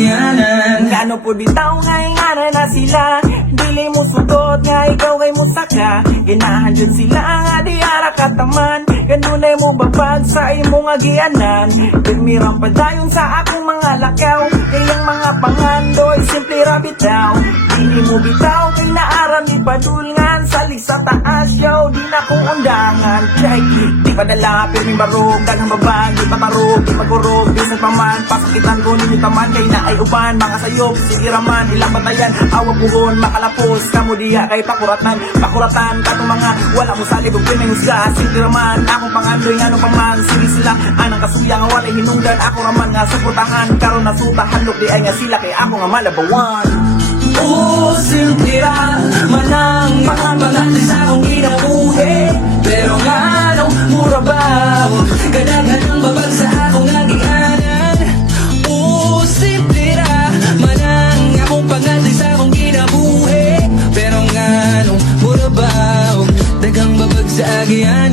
agianan. Ngano po bitaw nga ingana na sila, dili mo sudot nga ikaw kay musaka. Ganahan dyan sila nga di ara kataman, kanunay mo babag sa imong agianan. Pirmirang pa dayon sa akong mga lakaw, kayang mga pangandoy simple rabbit daw. Dili mo bitaw kay naaram ni padulngan, sali sa taas yaw di na kong undangan. Chay, di padala pirming barog, daghang babag, di patarog, di magurog, bisan paman, pasakitan ko ninyo taman, kay na ay uban, mga sayop, sige raman, ilang batayan, awag buhon, makalapos, kamo diya kay pakuratan, katong mga wala mo salig ug pinahusga, sige raman, akong pangandoy nga nung paman, sige sila, anang kasuya nga walay hinungdan, ako raman nga suportahan, karon nasuta, handok di ay nga sila, kay ako nga malabawan. Sintira manang pangamanati sa akong ginabuhi, pero nga nung mura ba kadaghan ang babag sa akong agianan. Sintira manang akong pangati sa akong ginabuhi, pero nga nung mura ba daghang babag sa agianan.